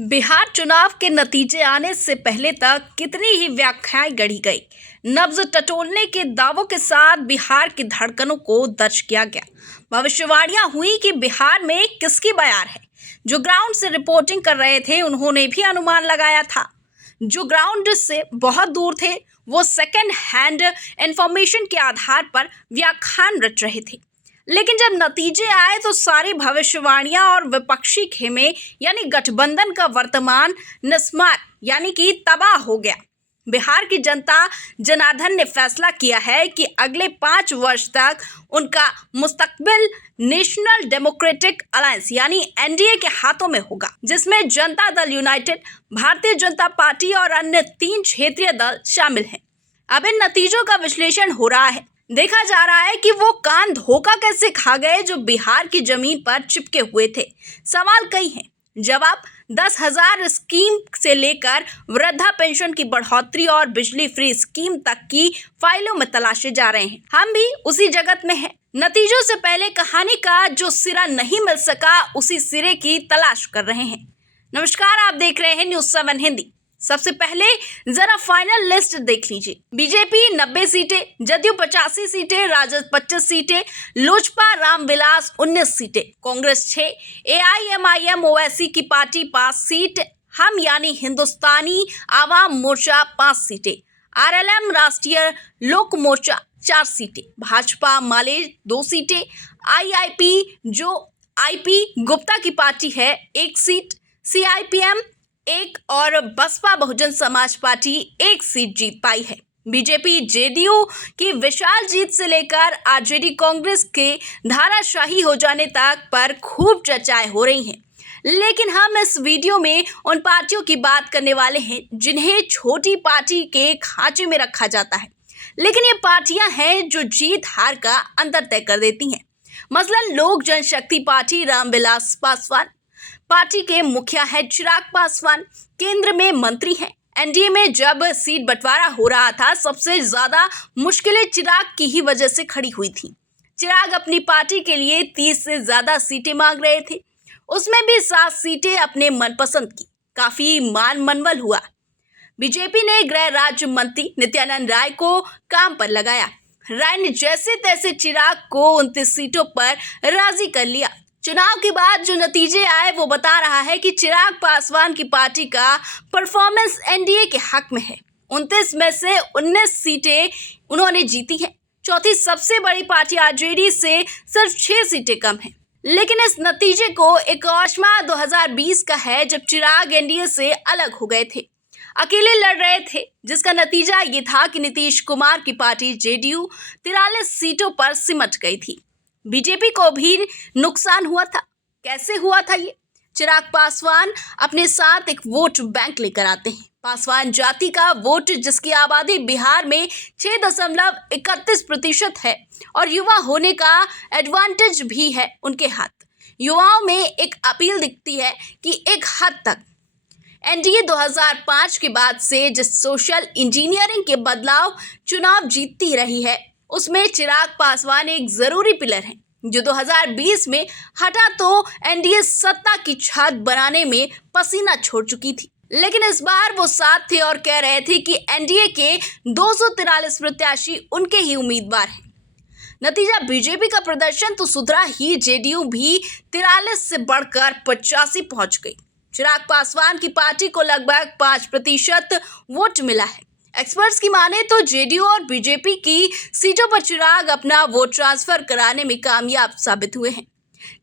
बिहार चुनाव के नतीजे आने से पहले तक कितनी ही व्याख्याएं गढ़ी गई। नब्ज टटोलने के दावों के साथ बिहार की धड़कनों को दर्ज किया गया। भविष्यवाणियां हुई कि बिहार में किसकी बयार है। जो ग्राउंड से रिपोर्टिंग कर रहे थे उन्होंने भी अनुमान लगाया था। जो ग्राउंड से बहुत दूर थे वो सेकेंड हैंड इंफॉर्मेशन के आधार पर व्याख्यान रच रहे थे। लेकिन जब नतीजे आए तो सारी भविष्यवाणियां और विपक्षी खेमे यानी गठबंधन का वर्तमान निस्मार यानी कि तबाह हो गया। बिहार की जनता जनार्दन ने फैसला किया है कि अगले 5 वर्ष तक उनका मुस्तकबिल नेशनल डेमोक्रेटिक अलायंस यानी एनडीए के हाथों में होगा, जिसमें जनता दल यूनाइटेड, भारतीय जनता पार्टी और अन्य 3 क्षेत्रीय दल शामिल हैं। अब इन नतीजों का विश्लेषण हो रहा है। देखा जा रहा है कि वो कान धोखा कैसे खा गए जो बिहार की जमीन पर चिपके हुए थे। सवाल कई हैं, जवाब 10,000 स्कीम से लेकर वृद्धा पेंशन की बढ़ोतरी और बिजली फ्री स्कीम तक की फाइलों में तलाशे जा रहे हैं। हम भी उसी जगत में हैं। नतीजों से पहले कहानी का जो सिरा नहीं मिल सका उसी सिरे की तलाश कर रहे हैं। नमस्कार, आप देख रहे हैं न्यूज़ 7 हिंदी। सबसे पहले जरा फाइनल लिस्ट देख लीजिए। बीजेपी 90 सीटें, जदयू 85 सीटें, राजद 25 सीटें, लोजपा रामविलास 19 सीटें, कांग्रेस 6, एआईएमआईएम ओवैसी की पार्टी 5 सीट, हम यानी हिंदुस्तानी आवाम मोर्चा 5 सीटें, आरएलएम राष्ट्रीय लोक मोर्चा 4 सीटें, भाजपा माले 2 सीटें, आईआईपी जो आईपी गुप्ता की पार्टी है 1 सीट, सीआईपीएम 1 और बसपा बहुजन समाज पार्टी 1 सीट जीत पाई है। बीजेपी जेडीयू की विशाल जीत से लेकर आरजेडी कांग्रेस के धाराशाही हो जाने तक पर खूब चर्चाएं हो रही हैं। लेकिन हम इस वीडियो में उन पार्टियों की बात करने वाले हैं जिन्हें छोटी पार्टी के खांचे में रखा जाता है, लेकिन ये पार्टियां हैं जो जीत हार का अंतर तय कर देती हैं। मसलन लोक जनशक्ति पार्टी रामविलास पासवान पार्टी के मुखिया है, चिराग पासवान केंद्र में मंत्री हैं। एनडीए में जब सीट बंटवारा हो रहा था सबसे ज्यादा मुश्किलें चिराग की ही वजह से खड़ी हुई थी। चिराग अपनी पार्टी के लिए 30 से ज्यादा सीटें मांग रहे थे, उसमें भी 7 सीटें अपने मनपसंद की। काफी मान मनवल हुआ। बीजेपी ने गृह राज्य मंत्री नित्यानंद राय को काम पर लगाया। राय ने जैसे तैसे चिराग को 29 सीटों पर राजी कर लिया। चुनाव के बाद जो नतीजे आए वो बता रहा है कि चिराग पासवान की पार्टी का परफॉर्मेंस एनडीए के हक में है। 29 में से 19 सीटें उन्होंने जीती हैं। चौथी सबसे बड़ी पार्टी आरजेडी से सिर्फ 6 सीटें कम हैं। लेकिन इस नतीजे को एक और चश्मा 2020 का है जब चिराग एनडीए से अलग हो गए थे, अकेले लड़ रहे थे, जिसका नतीजा ये था कि नीतीश कुमार की पार्टी जेडीयू 43 सीटों पर सिमट गई थी। बीजेपी को भी नुकसान हुआ था। कैसे हुआ था ये? चिराग पासवान अपने साथ एक वोट बैंक लेकर आते हैं। पासवान जाति का वोट जिसकी आबादी बिहार में 6.31% है और युवा होने का एडवांटेज भी है उनके हाथ। युवाओं में एक अपील दिखती है कि एक हद तक एनडीए 2005 के बाद से जिस सोशल इंजीनियरिंग के बदलाव चुनाव जीतती रही है उसमें चिराग पासवान एक जरूरी पिलर है जो 2020 में हटा तो एनडीए सत्ता की छत बनाने में पसीना छोड़ चुकी थी। लेकिन इस बार वो साथ थे और कह रहे थे कि एनडीए के 243 प्रत्याशी उनके ही उम्मीदवार हैं। नतीजा बीजेपी का प्रदर्शन तो सुधरा ही, जेडीयू भी 43 से बढ़कर 85 पहुंच गई। चिराग पासवान की पार्टी को लगभग 5% वोट मिला है। एक्सपर्ट्स की माने तो जेडीयू और बीजेपी की सीटों पर चिराग अपना वोट ट्रांसफर कराने में कामयाब साबित हुए हैं।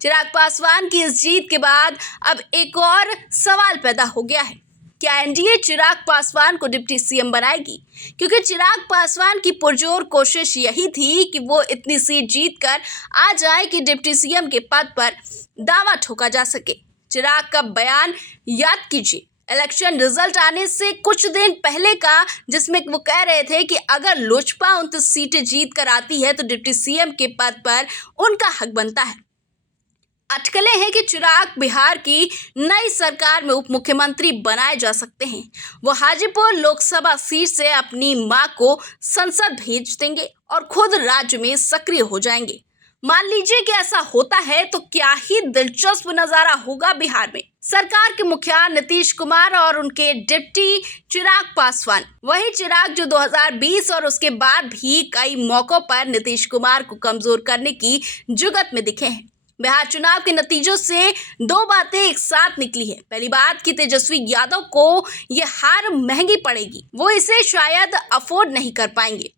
चिराग पासवान की इस जीत के बाद अब एक और सवाल पैदा हो गया है, क्या एनडीए चिराग पासवान को डिप्टी सीएम बनाएगी? क्योंकि चिराग पासवान की पुरजोर कोशिश यही थी कि वो इतनी सीट जीतकर आ जाए कि डिप्टी सीएम के पद पर दावा ठोका जा सके। चिराग का बयान याद कीजिए, इलेक्शन रिजल्ट आने से कुछ दिन पहले का, जिसमें वो कह रहे थे कि अगर लोजपा 29 सीटें जीत कर आती है तो डिप्टी सीएम के पद पर उनका हक बनता है। अटकलें हैं कि चिराग बिहार की नई सरकार में उप मुख्यमंत्री बनाए जा सकते हैं। वो हाजीपुर लोकसभा सीट से अपनी मां को संसद भेज देंगे और खुद राज्य में सक्रिय हो जाएंगे। मान लीजिए कि ऐसा होता है तो क्या ही दिलचस्प नजारा होगा बिहार में। सरकार के मुखिया नीतीश कुमार और उनके डिप्टी चिराग पासवान। वही चिराग जो 2020 और उसके बाद भी कई मौकों पर नीतीश कुमार को कमजोर करने की जुगत में दिखे हैं। बिहार चुनाव के नतीजों से दो बातें एक साथ निकली है। पहली बात कि तेजस्वी यादव को ये हार महंगी पड़ेगी, वो इसे शायद अफोर्ड नहीं कर पाएंगे।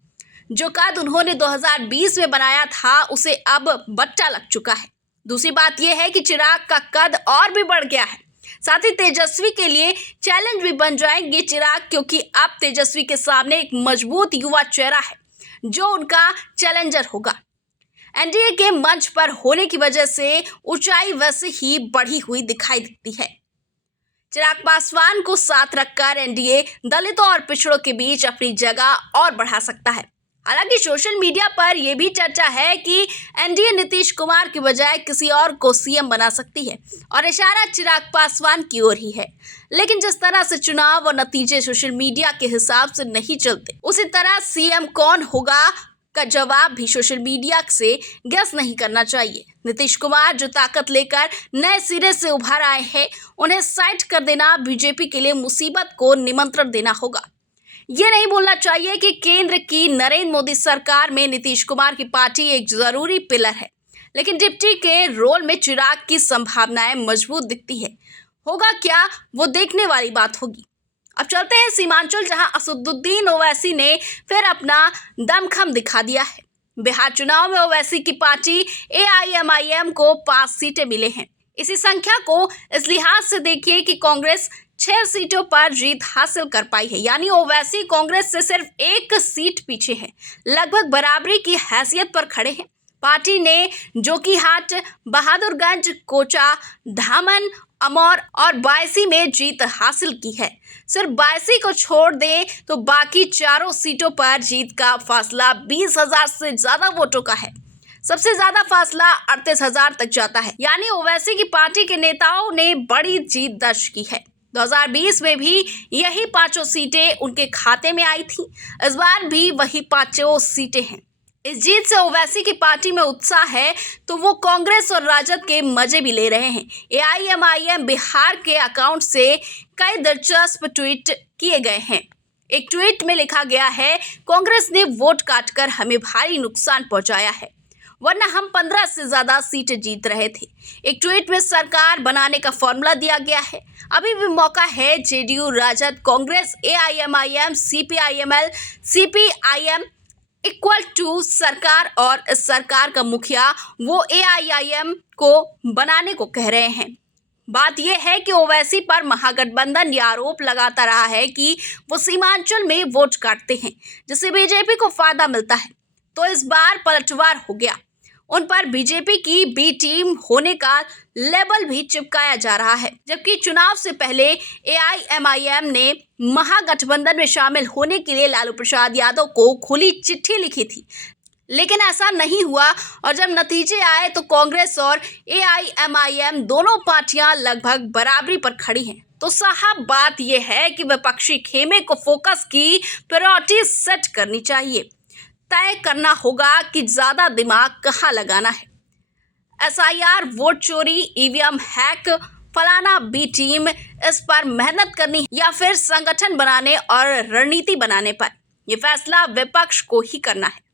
जो कद उन्होंने 2020 में बनाया था उसे अब बट्टा लग चुका है। दूसरी बात यह है कि चिराग का कद और भी बढ़ गया है। साथ ही तेजस्वी के लिए चैलेंज भी बन जाएंगे चिराग, क्योंकि अब तेजस्वी के सामने एक मजबूत युवा चेहरा है जो उनका चैलेंजर होगा। एनडीए के मंच पर होने की वजह से ऊंचाई वैसे ही बढ़ी हुई दिखाई देती है। चिराग पासवान को साथ रखकर एनडीए दलितों और पिछड़ों के बीच अपनी जगह और बढ़ा सकता है। हालांकि सोशल मीडिया पर यह भी चर्चा है कि एनडीए नीतीश कुमार की बजाय किसी और को सीएम बना सकती है और इशारा चिराग पासवान की ओर ही है। लेकिन जिस तरह से चुनाव और नतीजे सोशल मीडिया के हिसाब से नहीं चलते, उसी तरह सीएम कौन होगा का जवाब भी सोशल मीडिया से गेस नहीं करना चाहिए। नीतीश कुमार जो ताकत लेकर नए सिरे से उभर आए हैं, उन्हें साइड कर देना बीजेपी के लिए मुसीबत को निमंत्रण देना होगा। ये नहीं बोलना चाहिए कि केंद्र की नरेंद्र मोदी सरकार में नीतीश कुमार की पार्टी एक जरूरी पिलर है, लेकिन डिप्टी के रोल में चिराग की संभावनाएं मजबूत दिखती है। होगा क्या, वो देखने वाली बात होगी। अब चलते हैं सीमांचल, जहां असदुद्दीन ओवैसी ने फिर अपना दमखम दिखा दिया है। बिहार चुनाव में ओवैसी की पार्टी AIMIM को 5 सीटें मिले हैं। इसी संख्या को इस लिहाज से देखिए कि कांग्रेस 6 सीटों पर जीत हासिल कर पाई है, यानी ओवैसी कांग्रेस से सिर्फ 1 सीट पीछे है, लगभग बराबरी की हैसियत पर खड़े हैं। पार्टी ने जोकीहाट, बहादुरगंज, कोचा, धामन, अमौर और बायसी में जीत हासिल की है। सिर्फ बायसी को छोड़ दें तो बाकी चारों सीटों पर जीत का फासला 20,000 से ज्यादा वोटों का है। सबसे ज्यादा फासला 38,000 तक जाता है, यानी ओवैसी की पार्टी के नेताओं ने बड़ी जीत दर्ज की है। 2020 में भी यही 5 सीटें उनके खाते में आई थी। इस बार भी वही 5 सीटें हैं। इस जीत से ओवैसी की पार्टी में उत्साह है तो वो कांग्रेस और राजद के मजे भी ले रहे हैं। AIMIM बिहार के अकाउंट से कई दिलचस्प ट्वीट किए गए हैं। एक ट्वीट में लिखा गया है, कांग्रेस ने वोट काटकर हमें भारी नुकसान पहुंचाया है, वरना हम 15 से ज्यादा सीटें जीत रहे थे। एक ट्वीट में सरकार बनाने का फॉर्मूला दिया गया है। अभी भी मौका है। JDU, Rajad, Congress, AIMIM, CPIML, CPIM equal to सरकार, और इस सरकार का मुखिया वो AIIM को बनाने को कह रहे हैं। बात यह है कि ओवैसी पर महागठबंधन यह आरोप लगाता रहा है कि वो सीमांचल में वोट काटते हैं, जिससे बीजेपी को फायदा मिलता है। तो इस बार पलटवार हो गया। उन पर बीजेपी की बी टीम होने का लेबल भी चिपकाया जा रहा है, जबकि चुनाव से पहले AIMIM ने महागठबंधन में शामिल होने के लिए लालू प्रसाद यादव को खुली चिट्ठी लिखी थी, लेकिन ऐसा नहीं हुआ। और जब नतीजे आए तो कांग्रेस और AIMIM दोनों पार्टियां लगभग बराबरी पर खड़ी हैं। तो साहब बात यह है कि विपक्षी खेमे को फोकस की प्रायोरिटी सेट करनी चाहिए। तय करना होगा कि ज्यादा दिमाग कहाँ लगाना है। SIR, वोट चोरी, EVM हैक, फलाना बी टीम, इस पर मेहनत करनी या फिर संगठन बनाने और रणनीति बनाने पर, यह फैसला विपक्ष को ही करना है।